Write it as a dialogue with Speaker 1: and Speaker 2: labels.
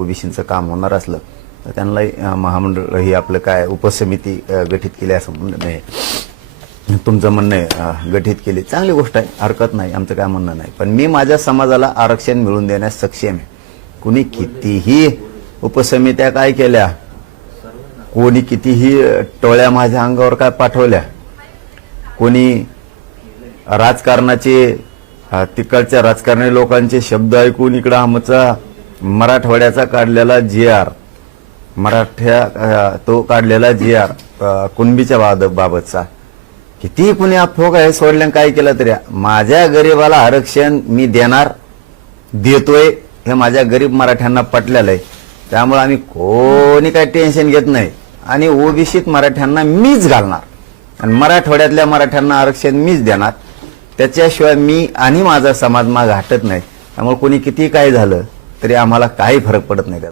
Speaker 1: ओबीसीचं काम होणार असलं तर त्यांना महामंडळ ही आपलं काय उपसमिती गठीत केली असं म्हणणं नाही. तुमचं म्हणणं आहे गठीत केली. चांगली गोष्ट आहे हरकत नाही आमचं काय म्हणणं नाही. पण मी माझ्या समाजाला आरक्षण मिळवून देण्यास सक्षम आहे. कुणी कितीही उपसमित्या काय केल्या कोणी कितीही टोळ्या माझ्या अंगावर काय पाठवल्या कोणी राजकारणाचे तिकडच्या राजकारणी लोकांचे शब्द ऐकून इकडं आमचा मराठवाड्याचा काढलेला जी आर मराठ्या तो काढलेला जी आर कुणबीच्या बाब- बाबतचा. किती कुणी अफोग आहे सोडल्या काय केलं तरी. माझ्या गरीबाला आरक्षण मी देणार देतोय हे माझ्या गरीब मराठ्यांना पटलेलं आहे. त्यामुळे आम्ही कोणी काही टेन्शन घेत नाही. आणि ओबीसीत मराठ्यांना मीच घालणार. आणि मराठवाड्यातल्या मराठ्यांना आरक्षण मीच देणार. त्याच्याशिवाय मी आणि माझा समाज माग हटत नाही. त्यामुळे कोणी किती काय झालं तरी आम्हाला काही फरक पडत नाही त्याचा.